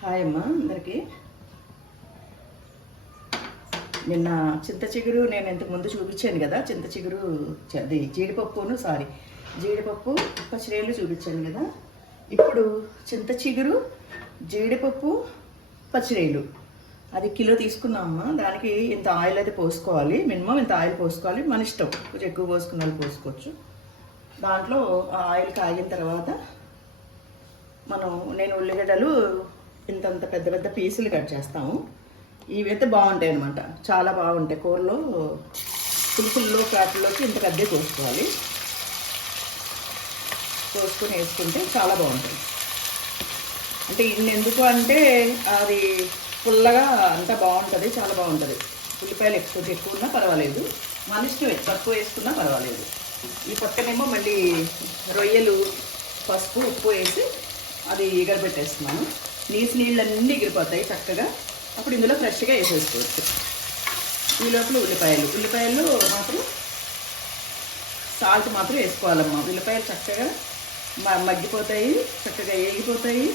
Hi అమ్మా అందరికీ. నిన్న చింత చిగురు నేను ఇంతకు ముందు చూపించాను కదా చింత చిగురు అది జీడిపప్పును సారీ జీడిపప్పు పచ్చిరేళ్ళు చూపించాను కదా. ఇప్పుడు చింత చిగురు జీడిపప్పు పచ్చిరేళ్ళు అది కిలో తీసుకున్నామమ్మా దానికి ఇంత ఆయిల్ అయితే పోసుకోవాలి. మినిమం ఇంత ఆయిల్ పోసుకోవాలి. మన ఇష్టం. కొంచెం ఎక్కువ పోసుకున్న వాళ్ళు పోసుకోవచ్చు. దాంట్లో ఆ ఆయిల్ కాగిన తర్వాత మనం నేను ఉల్లిగడ్డలు ఇంతంత పెద్ద పెద్ద పీసులు కట్ చేస్తాము. ఇవైతే బాగుంటాయి అనమాట చాలా బాగుంటాయి కూరలో. పులుసుల్లో కాటిలోకి ఇంత పెద్ద కోసుకోవాలి. కోసుకొని వేసుకుంటే చాలా బాగుంటుంది అంటే ఇన్ని ఎందుకు అంటే అది పుల్లగా అంతా బాగుంటుంది చాలా బాగుంటుంది. ఉల్లిపాయలు ఎక్కువ ఎక్కువ ఉన్నా పర్వాలేదు. మన ఇష్టం తక్కువ వేసుకున్నా పర్వాలేదు. ఈ పక్కనేమో మళ్ళీ రొయ్యలు పసుపు ఉప్పు వేసి అది ఎగరబెట్టేస్తున్నాను. నీసు నీళ్ళన్నీ ఎగిరిపోతాయి చక్కగా. అప్పుడు ఇందులో ఫ్రెష్గా వేసేసుకోవచ్చు. ఈ లోపల ఉల్లిపాయలు. ఉల్లిపాయలు మాత్రం సాల్ట్ మాత్రం వేసుకోవాలమ్మా. ఉల్లిపాయలు చక్కగా మ- మగ్గిపోతాయి చక్కగా ఏగిపోతాయి.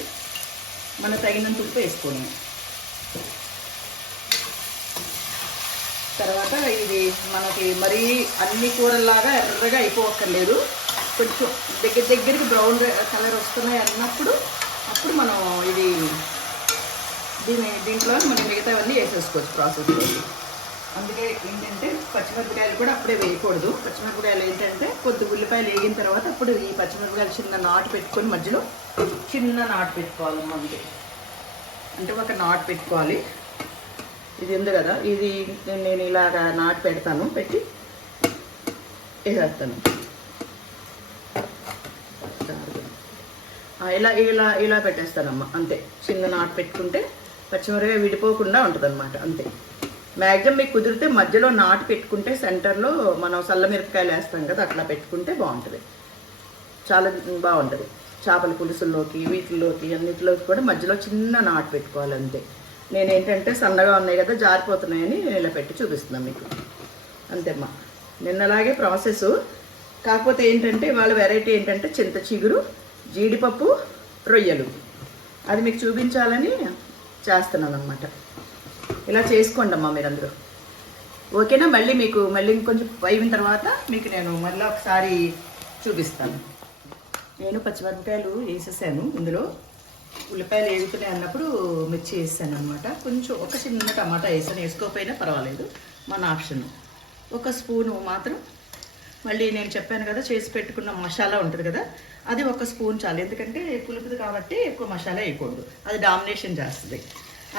మన తగినంత ఉప్పు వేసుకోండి తర్వాత ఇది మనకి మరీ అన్ని కూరల్లాగా ఎర్రగా అయిపోవక్కర్లేదు కొంచెం దగ్గర దగ్గరికి బ్రౌన్ కలర్ వస్తున్నాయి అన్నప్పుడు అప్పుడు మనం ఇది దీని దీంట్లో మనం మిగతావన్నీ వేసేసుకోవచ్చు ప్రాసెస్లో అందుకే ఏంటంటే పచ్చిమిరపకాయలు కూడా అప్పుడే వేయకూడదు. పచ్చిమిరపకాయలు ఏంటంటే కొద్ది ఉల్లిపాయలు వేగిన తర్వాత అప్పుడు ఈ పచ్చిమిరపకాయలు చిన్న నాటు పెట్టుకొని మధ్యలో చిన్న నాటు పెట్టుకోవాలి మనకి అంటే ఒక నాటు పెట్టుకోవాలి. ఇది ఉంది కదా ఇది నేను ఇలాగ నాటు పెడతాను పెట్టి వేసేస్తాను ఆ, ఇలా ఇలా ఇలా పెట్టేస్తానమ్మా అంతే. చిన్న నాటు పెట్టుకుంటే పచ్చిమిరపకాయ విడిపోకుండా ఉంటుంది అనమాట అంతే. మ్యాక్సిమం మీకు కుదిరితే మధ్యలో నాటు పెట్టుకుంటే సెంటర్లో మనం సల్లమిరపకాయలు వేస్తాం కదా అట్లా పెట్టుకుంటే బాగుంటుంది. చాలా బాగుంటుంది. చేపల పులుసుల్లోకి వీటిల్లోకి అన్నిటిలోకి కూడా మధ్యలో చిన్న నాటు పెట్టుకోవాలి అంతే. నేనేంటంటే సన్నగా ఉన్నాయి కదా జారిపోతున్నాయని నేను ఇలా పెట్టి చూపిస్తున్నాను మీకు. అంతేమ్మా. నిన్నలాగే ప్రాసెస్. కాకపోతే ఏంటంటే వాళ్ళ వెరైటీ ఏంటంటే చింత చిగురు జీడిపప్పు రొయ్యలు. అది మీకు చూపించాలని చేస్తున్నాను అనమాట ఇలా చేసుకోండి అమ్మా మీరందరూ. ఓకేనా? మళ్ళీ మీకు మళ్ళీ ఇంకొంచెం అయిన తర్వాత మీకు నేను మళ్ళీ ఒకసారి చూపిస్తాను. నేను పచ్చిమిరపకాయలు వేసేసాను. ఇందులో ఉల్లిపాయలు వేగుతున్నాయి అన్నప్పుడు మిర్చి వేసాను అనమాట కొంచెం ఒక చిన్న టమాటా వేసాను. వేసుకోకపోయినా పర్వాలేదు. మన ఆప్షన్. ఒక స్పూను మాత్రం మళ్ళీ నేను చెప్పాను కదా చేసి పెట్టుకున్న మసాలా ఉంటుంది కదా అది ఒక స్పూన్ చాలు. ఎందుకంటే పులుపుది కాబట్టి ఎక్కువ మసాలా వేయకూడదు. అది డామినేషన్ చేస్తుంది.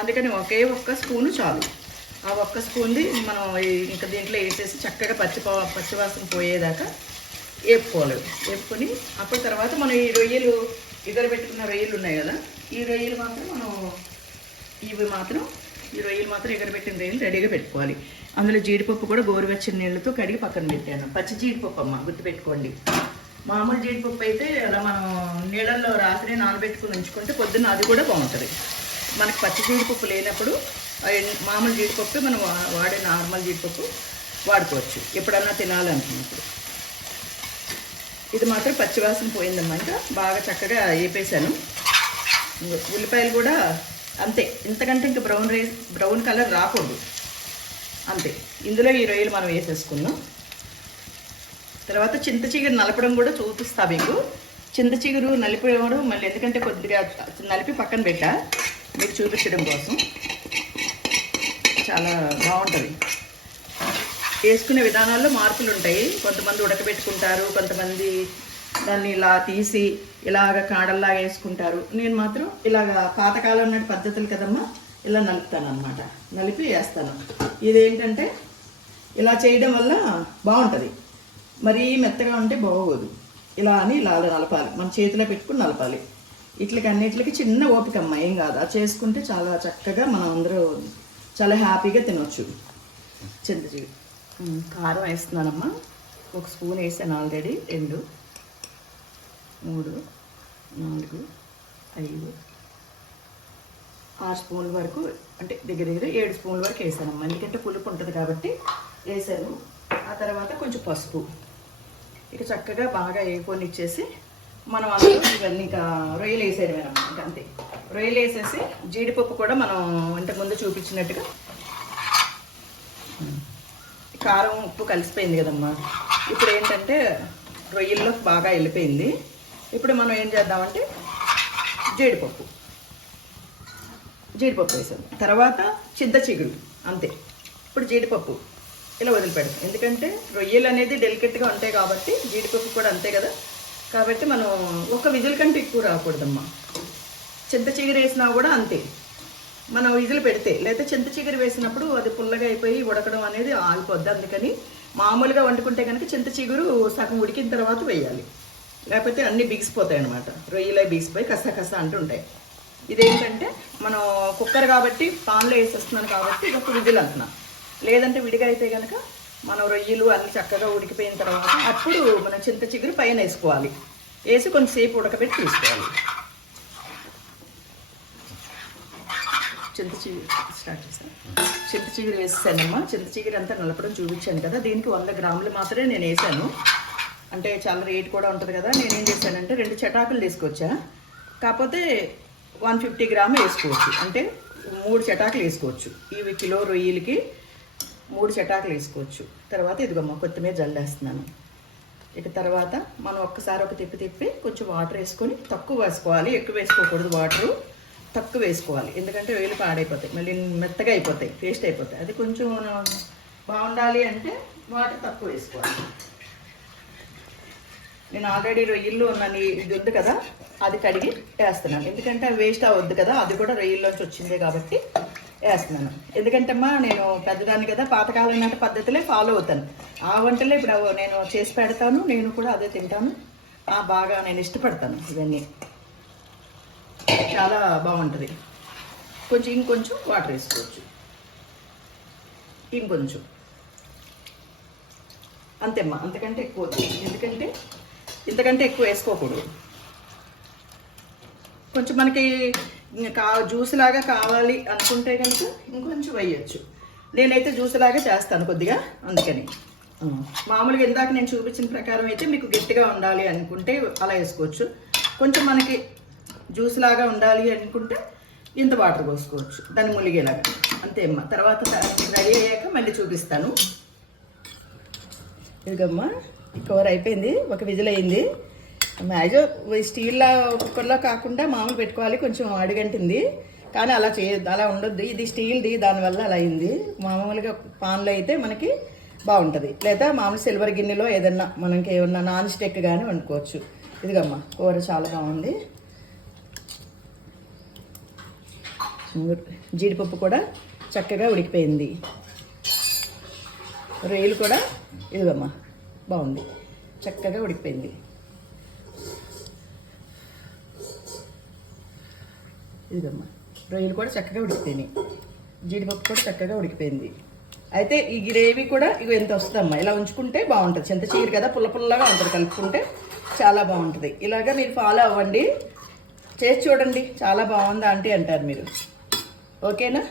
అందుకని ఒకే ఒక్క స్పూను చాలు. ఆ ఒక్క స్పూన్ది మనం ఇంకా దీంట్లో వేసేసి చక్కగా పచ్చి పచ్చివాసన పోయేదాకా వేపుకోవాలి. వేపుకొని అప్పుడు తర్వాత మనం ఈ రొయ్యలు ఇద్దరు పెట్టుకున్న రొయ్యలు ఉన్నాయి కదా ఈ రొయ్యలు మాత్రం మనం ఇవి మాత్రం ఈ రొయ్యలు మాత్రం ఎగరబెట్టిన రొయ్యలు రెడీగా పెట్టుకోవాలి. అందులో జీడిపప్పు కూడా గోరువెచ్చని నీళ్ళతో కడిగి పక్కన పెట్టాను. పచ్చి జీడిపప్పు అమ్మ గుర్తుపెట్టుకోండి. మామూలు జీడిపప్పు అయితే అలా మనం నీళ్ళల్లో రాత్రి నానబెట్టుకుని ఉంచుకుంటే పొద్దున్న అది కూడా బాగుంటుంది. మనకి పచ్చి జీడిపప్పు లేనప్పుడు మామూలు జీడిపప్పు మనం వాడే నార్మల్ జీడిపప్పు వాడుకోవచ్చు. ఎప్పుడన్నా తినాలనుకున్నప్పుడు. ఇది మాత్రం పచ్చివాసన పోయిందన్నమాట బాగా చక్కగా వేపేశాను ఉల్లిపాయలు కూడా అంతే. ఇంతకంటే ఇంకా బ్రౌన్ రైస్ బ్రౌన్ కలర్ రాకూడదు. అంతే. ఇందులో ఈ రొయ్యలు మనం వేసేసుకున్నాం తర్వాత చింత చిగురు నలపడం కూడా చూపిస్తా మీకు. చింత చిగురు నలిపేవాడు మళ్ళీ ఎందుకంటే కొద్దిగా నలిపి పక్కన పెట్టా. మీకు చూపించడం కోసం. చాలా బాగుంటుంది. వేసుకునే విధానాల్లో మార్పులు ఉంటాయి. కొంతమంది ఉడకబెట్టుకుంటారు కొంతమంది దాన్ని ఇలా తీసి ఇలాగ కాడల్లాగా వేసుకుంటారు. నేను మాత్రం ఇలాగ పాతకాలం నాటి పద్ధతులు కదమ్మా ఇలా నలుపుతాను అనమాట నలిపి వేస్తాను. ఇదేంటంటే ఇలా చేయడం వల్ల బాగుంటుంది. మరీ మెత్తగా ఉంటే బాగోదు. ఇలా అని ఇలా నలపాలి. మన చేతిలో పెట్టుకుని నలపాలి. ఇట్లకి అన్నిటికి చిన్న ఓపిక అమ్మ ఏం కాదు. అది చేసుకుంటే చాలా చక్కగా మనం అందరూ చాలా హ్యాపీగా తినొచ్చు. చింతజీవి కారం వేస్తున్నానమ్మా. ఒక స్పూన్ వేసాను ఆల్రెడీ. రెండు. మూడు. నాలుగు. ఐదు. ఆరు స్పూన్ల వరకు అంటే దగ్గర దగ్గర ఏడు స్పూన్ల వరకు వేసానమ్మా. ఎందుకంటే పులుపు ఉంటుంది కాబట్టి వేసాను. ఆ తర్వాత కొంచెం పసుపు. ఇక చక్కగా బాగా వేయకొని ఇచ్చేసి మనం అందులో ఇవన్నీ ఇంకా రొయ్యలు వేసేయడమే అనమాట అంతే. రొయ్యలు వేసేసి జీడిపప్పు కూడా మనం ఇంతకుముందు చూపించినట్టుగా కారం ఉప్పు కలిసిపోయింది కదమ్మా. ఇప్పుడు ఏంటంటే రొయ్యల్లో బాగా వెళ్ళిపోయింది. ఇప్పుడు మనం ఏం చేద్దామంటే జీడిపప్పు. జీడిపప్పు వేసాం తర్వాత చింత చిగుడు అంతే. ఇప్పుడు జీడిపప్పు. ఇలా వదిలిపెడతాం. ఎందుకంటే రొయ్యలు అనేది డెలికెట్గా ఉంటాయి కాబట్టి జీడిపప్పు కూడా అంతే కదా. కాబట్టి మనం ఒక విజిల్ కంటే ఎక్కువ రాకూడదమ్మా. చింత చిగురు వేసినా కూడా అంతే. మనం విజిల్ పెడితే లేదా చింత చిగురు వేసినప్పుడు అది పుల్లగా అయిపోయి ఉడకడం అనేది ఆగిపోద్ది. అందుకని మామూలుగా వండుకుంటే కనుక చింత చిగురు సగం ఉడికిన తర్వాత వేయాలి. లేకపోతే అన్నీ బిగిసిపోతాయి అనమాట రొయ్యలే బిగిసిపోయి కస కస అంటుంటాయి ఇదేంటంటే మనం కుక్కర్ కాబట్టి పాన్లో వేసేస్తున్నాను కాబట్టి ఇది ఒక విజిల్ అంటున్నా. లేదంటే విడిగా అయితే కనుక మనం రొయ్యలు అన్ని చక్కగా ఉడికిపోయిన తర్వాత అప్పుడు మనం చింత చిగురు పైన వేసుకోవాలి. వేసి కొంచెంసేపు ఉడకబెట్టి తీసుకోవాలి. చింత చిగురు స్టార్ట్ చేశాను. చింత చిగురు వేసానమ్మా చింత చిగురు అంతా నలపడం చూపించాను కదా. దీనికి వంద గ్రాములు మాత్రమే నేను వేసాను. అంటే చాలా రేట్ కూడా ఉంటుంది కదా. నేనేం చేశానంటే రెండు చటాకులు తీసుకొచ్చా. కాకపోతే వన్ ఫిఫ్టీ గ్రాములు వేసుకోవచ్చు. అంటే మూడు చటాకులు వేసుకోవచ్చు. ఇవి కిలో రొయ్యలకి మూడు చటాకులు వేసుకోవచ్చు. తర్వాత ఇదిగోమ్మ కొత్తిమీర జల్లేస్తున్నాను. ఇక తర్వాత మనం ఒక్కసారి ఒక తిప్పి తిప్పి కొంచెం వాటర్ వేసుకొని తక్కువ వేసుకోవాలి ఎక్కువ వేసుకోకూడదు వాటరు. తక్కువ వేసుకోవాలి. ఎందుకంటే వేలు పాడైపోతాయి. మళ్ళీ మెత్తగా అయిపోతాయి పేస్ట్ అయిపోతాయి. అది కొంచెం బాగుండాలి అంటే వాటర్ తక్కువ వేసుకోవాలి. నేను ఆల్రెడీ రొయ్యల్లో ఉన్నాను ఇది ఉంది కదా అది కడిగి వేస్తున్నాను. ఎందుకంటే వేస్ట్ అవ్వద్దు కదా అది కూడా రొయ్యల్లోంచి వచ్చిందే కాబట్టి వేస్తున్నాను. ఎందుకంటే అమ్మా నేను పెద్దదాన్ని కదా పాతకాలం నాటి పద్ధతులే ఫాలో అవుతాను. ఆ వంటలే ఇప్పుడు నేను చేసి పెడతాను నేను కూడా అదే తింటాను. బాగా నేను ఇష్టపడతాను ఇవన్నీ. చాలా బాగుంటుంది. కొంచెం ఇంకొంచెం వాటర్ వేసుకోవచ్చు. ఇంకొంచెం. అంతేమ్మా అంతకంటే ఎక్కువ ఎందుకంటే ఇంతకంటే ఎక్కువ వేసుకోకూడదు. కొంచెం మనకి కా జ్యూస్ లాగా కావాలి అనుకుంటే కనుక ఇంకొంచెం వేయచ్చు. నేనైతే జ్యూస్ లాగా చేస్తాను కొద్దిగా అందుకని. మామూలుగా ఇందాక నేను చూపించిన ప్రకారం అయితే మీకు గట్టిగా ఉండాలి అనుకుంటే అలా వేసుకోవచ్చు. కొంచెం మనకి జ్యూస్ లాగా ఉండాలి అనుకుంటే ఇంత వాటర్ పోసుకోవచ్చు. దాన్ని ములిగేలాగా. అంతే అమ్మా. తర్వాత రెడీ అయ్యాక మళ్ళీ చూపిస్తాను. ఇదిగమ్మా కవర్ అయిపోయింది. ఒక విజిల్ అయింది. మ్యాక్సిమం స్టీల్ కుక్కర్లో కాకుండా మామూలు పెట్టుకోవాలి కొంచెం అడిగంటింది. కానీ అలా చేయొద్దు అలా ఉండొద్దు. ఇది స్టీల్ది దానివల్ల అలా అయింది. మామూలుగా పాన్లో అయితే మనకి బాగుంటుంది. లేదా మామూలు సిల్వర్ గిన్నెలో ఏదన్నా మనకి ఏమన్నా నాన్ స్టిక్ కానీ వండుకోవచ్చు. ఇదిగమ్మా కూర చాలా బాగుంది. జీడిపప్పు కూడా చక్కగా ఉడికిపోయింది. రొయ్యలు కూడా ఇదిగమ్మా బాగుంది. చక్కగా ఉడికిపోయింది. ఇదిగమ్మా రొయ్యలు కూడా చక్కగా ఉడికిపోయినాయి. జీడిపప్పు కూడా చక్కగా ఉడికిపోయింది. అయితే ఈ గ్రేవీ కూడా ఇవి ఎంత వస్తుందమ్మా. ఇలా ఉంచుకుంటే బాగుంటుంది. చింత చీర కదా పుల్ల పుల్లగా ఉంటుంది. కలుపుకుంటే చాలా బాగుంటుంది. ఇలాగా మీరు ఫాలో అవ్వండి. చేసి చూడండి. చాలా బాగుందా ఆంటీ అంటారు మీరు. ఓకేనా?